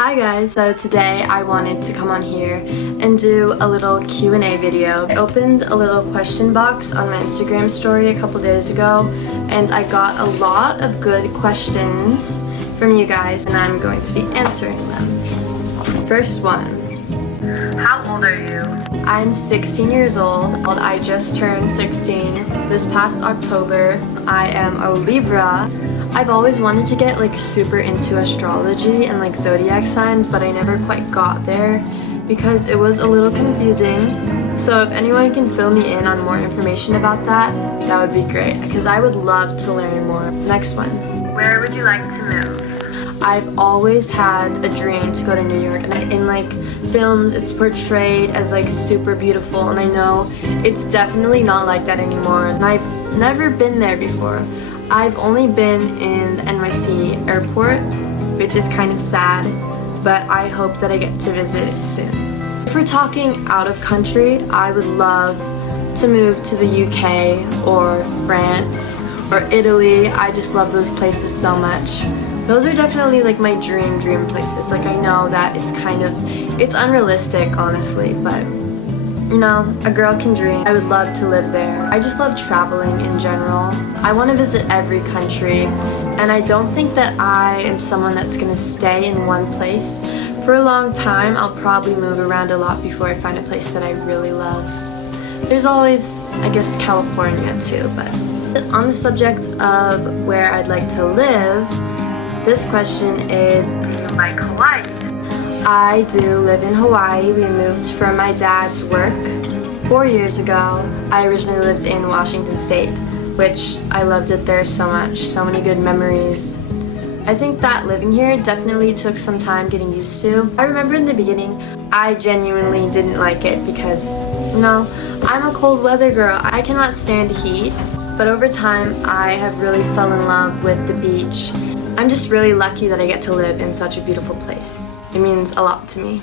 Hi guys, so today I wanted to come on here and do a little Q&A video. I opened a little question box on my Instagram story a couple days ago and I got a lot of good questions from you guys and I'm going to be answering them. First one. How old are you? I'm 16 years old. I just turned 16 this past October. I am a Libra. I've always wanted to get super into astrology and zodiac signs, but I never quite got there because it was a little confusing. So if anyone can fill me in on more information about that, that would be great because I would love to learn more. Next one. Where would you like to move? I've always had a dream to go to New York, and in films it's portrayed as super beautiful, and I know it's definitely not like that anymore, and I've never been there before. I've only been in the NYC airport, which is kind of sad, but I hope that I get to visit it soon. If we're talking out of country, I would love to move to the UK or France or Italy. I just love those places so much. Those are definitely my dream places. I know that it's unrealistic honestly, but you know, a girl can dream. I would love to live there. I just love traveling in general. I want to visit every country, and I don't think that I am someone that's going to stay in one place for a long time. I'll probably move around a lot before I find a place that I really love. There's always, I guess, California too, but on the subject of where I'd like to live, this question is, do you like Hawaii? I do live in Hawaii. We moved for my dad's work 4 years ago. I originally lived in Washington State, which I loved it there so much. So many good memories. I think that living here definitely took some time getting used to. I remember in the beginning, I genuinely didn't like it because, I'm a cold weather girl. I cannot stand heat. But over time, I have really fell in love with the beach. I'm just really lucky that I get to live in such a beautiful place. It means a lot to me.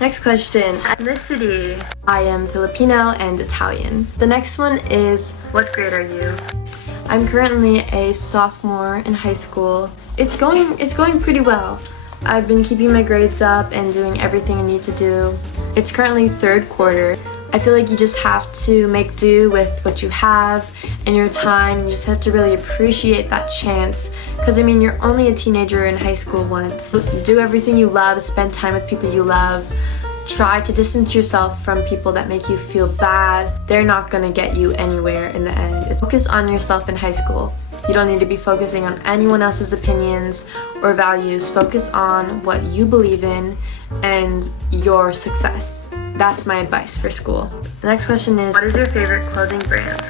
Next question, ethnicity. I am Filipino and Italian. The next one is, what grade are you? I'm currently a sophomore in high school. It's going pretty well. I've been keeping my grades up and doing everything I need to do. It's currently third quarter. I feel like you just have to make do with what you have and your time. You just have to really appreciate that chance because you're only a teenager in high school once. Do everything you love, spend time with people you love. Try to distance yourself from people that make you feel bad. They're not gonna get you anywhere in the end. Focus on yourself in high school. You don't need to be focusing on anyone else's opinions or values. Focus on what you believe in and your success. That's my advice for school. The next question is, what is your favorite clothing brand?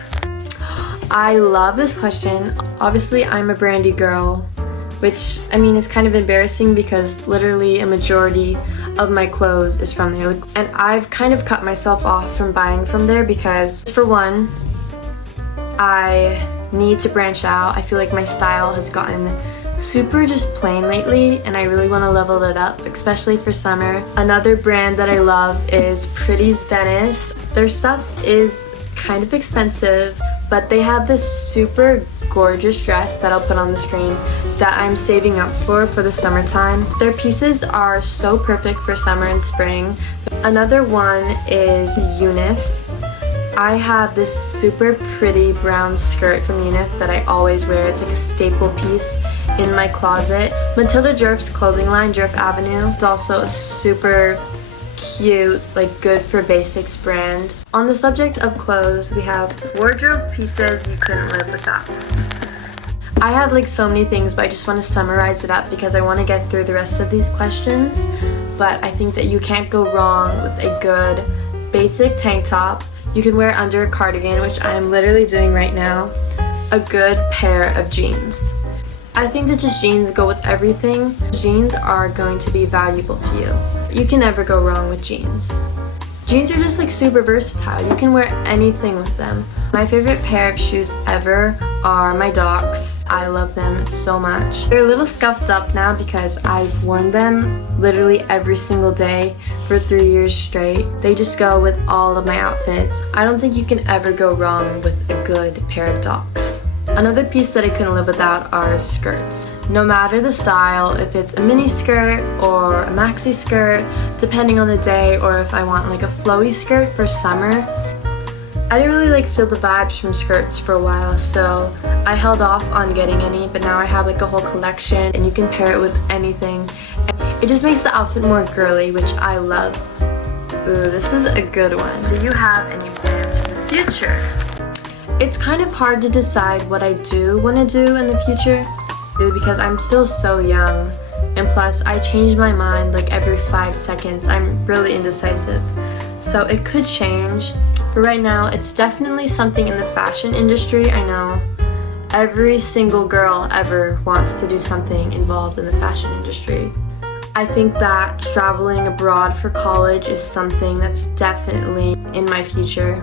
I love this question. Obviously, I'm a brandy girl, which is kind of embarrassing because literally a majority of my clothes is from there. And I've kind of cut myself off from buying from there because, for one, I need to branch out. I feel like my style has gotten super just plain lately and I really want to level it up, especially for summer. Another brand that I love is Pretty's Venice. Their stuff is kind of expensive, but they have this super gorgeous dress that I'll put on the screen that I'm saving up for the summertime. Their pieces are so perfect for summer and spring. Another one is Unif. I have this super pretty brown skirt from Unif that I always wear. It's a staple piece in my closet. Matilda Djerf's clothing line, Djerf Avenue, is also a super cute, good for basics brand. On the subject of clothes, we have wardrobe pieces you couldn't live without. I have so many things, but I just want to summarize it up because I want to get through the rest of these questions. But I think that you can't go wrong with a good basic tank top. You can wear under a cardigan, which I am literally doing right now. A good pair of jeans. I think that just jeans go with everything. Jeans are going to be valuable to you. You can never go wrong with jeans. Jeans are just super versatile. You can wear anything with them. My favorite pair of shoes ever are my Docs. I love them so much. They're a little scuffed up now because I've worn them literally every single day for 3 years straight. They just go with all of my outfits. I don't think you can ever go wrong with a good pair of Docs. Another piece that I couldn't live without are skirts. No matter the style, if it's a mini skirt or a maxi skirt, depending on the day, or if I want like a flowy skirt for summer. I didn't really feel the vibes from skirts for a while, so I held off on getting any, but now I have like a whole collection and you can pair it with anything. It just makes the outfit more girly, which I love. Ooh, this is a good one. Do you have any plans for the future? It's kind of hard to decide what I do want to do in the future because I'm still so young, and plus I change my mind like every 5 seconds. I'm really indecisive, so it could change, but right now it's definitely something in the fashion industry. I know every single girl ever wants to do something involved in the fashion industry. I think that traveling abroad for college is something that's definitely in my future.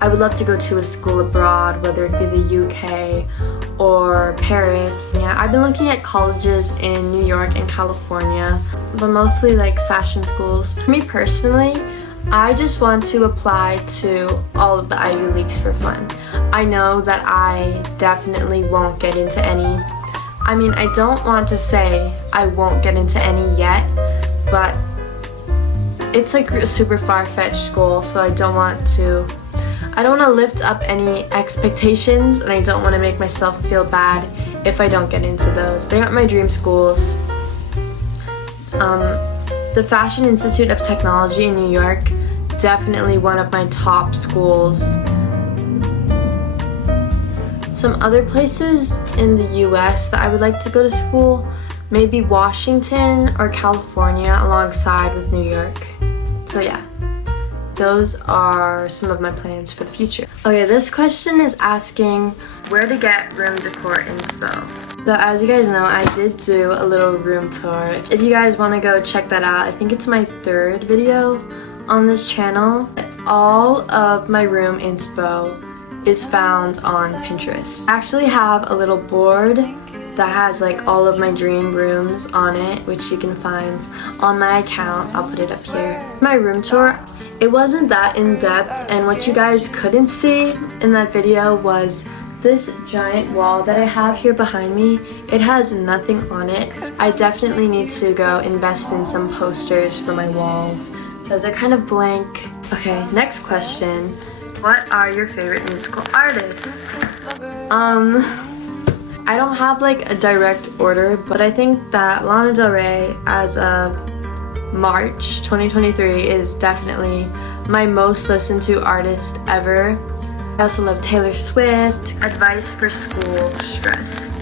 I would love to go to a school abroad, whether it be the UK or Paris. Yeah, I've been looking at colleges in New York and California, but mostly like fashion schools. For me personally, I just want to apply to all of the Ivy Leagues for fun. I know that I definitely won't get into any. I mean, I don't want to say I won't get into any yet, but it's like a super far-fetched goal, so I don't want to lift up any expectations, and I don't want to make myself feel bad if I don't get into those. They aren't my dream schools. The Fashion Institute of Technology in New York, definitely one of my top schools. Some other places in the US that I would like to go to school, maybe Washington or California alongside with New York. So yeah, those are some of my plans for the future. Okay, this question is asking where to get room decor inspo. So as you guys know, I did do a little room tour. If you guys want to go check that out, I think it's my 3rd video on this channel. All of my room inspo is found on Pinterest. I actually have a little board that has like all of my dream rooms on it, which you can find on my account. I'll put it up here. My room tour, it wasn't that in-depth, and what you guys couldn't see in that video was this giant wall that I have here behind me. It has nothing on it. I definitely need to go invest in some posters for my walls because they're kind of blank. Okay, next question. What are your favorite musical artists? I don't have like a direct order, but I think that Lana Del Rey as of March 2023 is definitely my most listened to artist ever. I also love Taylor Swift. Advice for school stress.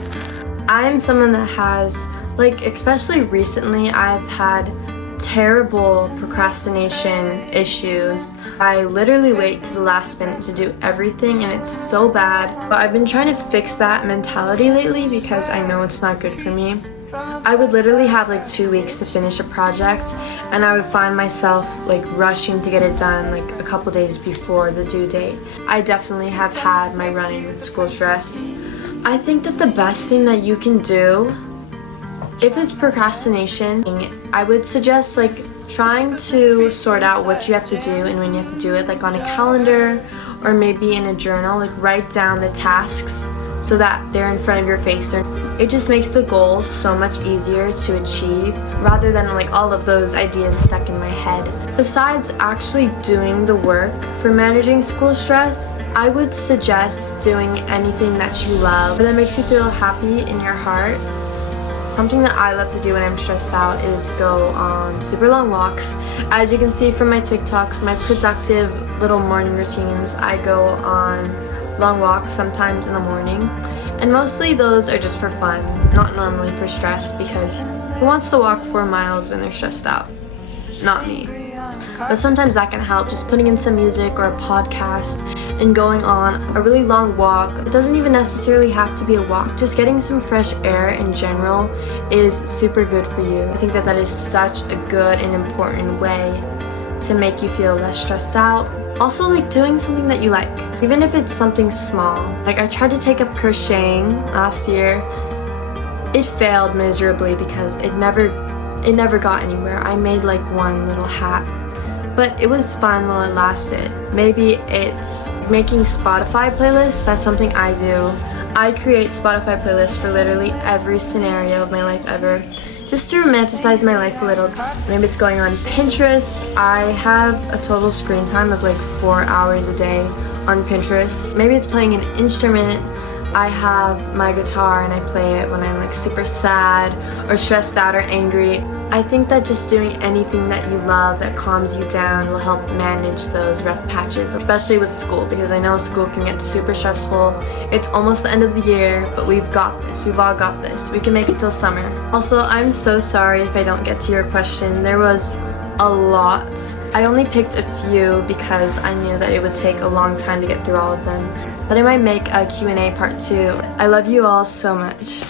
I am someone that has, like, especially recently, I've had terrible procrastination issues. I literally wait to the last minute to do everything, and it's so bad. But I've been trying to fix that mentality lately because I know it's not good for me. I would literally have like 2 weeks to finish a project, and I would find myself like rushing to get it done like a couple days before the due date. I definitely have had my run-in with school stress. I think that the best thing that you can do, if it's procrastination, I would suggest like trying to sort out what you have to do and when you have to do it, like on a calendar or maybe in a journal. Like write down the tasks so that they're in front of your face. It just makes the goals so much easier to achieve rather than like all of those ideas stuck in my head. Besides actually doing the work for managing school stress, I would suggest doing anything that you love that makes you feel happy in your heart. Something that I love to do when I'm stressed out is go on super long walks. As you can see from my TikToks, my productive little morning routines, I go on long walks sometimes in the morning. And mostly those are just for fun, not normally for stress, because who wants to walk 4 miles when they're stressed out? Not me. But sometimes that can help, just putting in some music or a podcast and going on a really long walk. It doesn't even necessarily have to be a walk. Just getting some fresh air in general is super good for you. I think that that is such a good and important way to make you feel less stressed out. Also, like doing something that you like, even if it's something small. Like I tried to take up crocheting last year. It failed miserably because it never got anywhere. I made like one little hat, but it was fun while it lasted. Maybe it's making Spotify playlists. That's something I do. I create Spotify playlists for literally every scenario of my life ever, just to romanticize my life a little. Maybe it's going on Pinterest. I have a total screen time of like 4 hours a day on Pinterest. Maybe it's playing an instrument. I have my guitar and I play it when I'm like super sad or stressed out or angry. I think that just doing anything that you love that calms you down will help manage those rough patches, especially with school, because I know school can get super stressful. It's almost the end of the year, but we've got this. We've all got this. We can make it till summer. Also, I'm so sorry if I don't get to your question. There was a lot. I only picked a few because I knew that it would take a long time to get through all of them. But I might make a Q&A part 2. I love you all so much.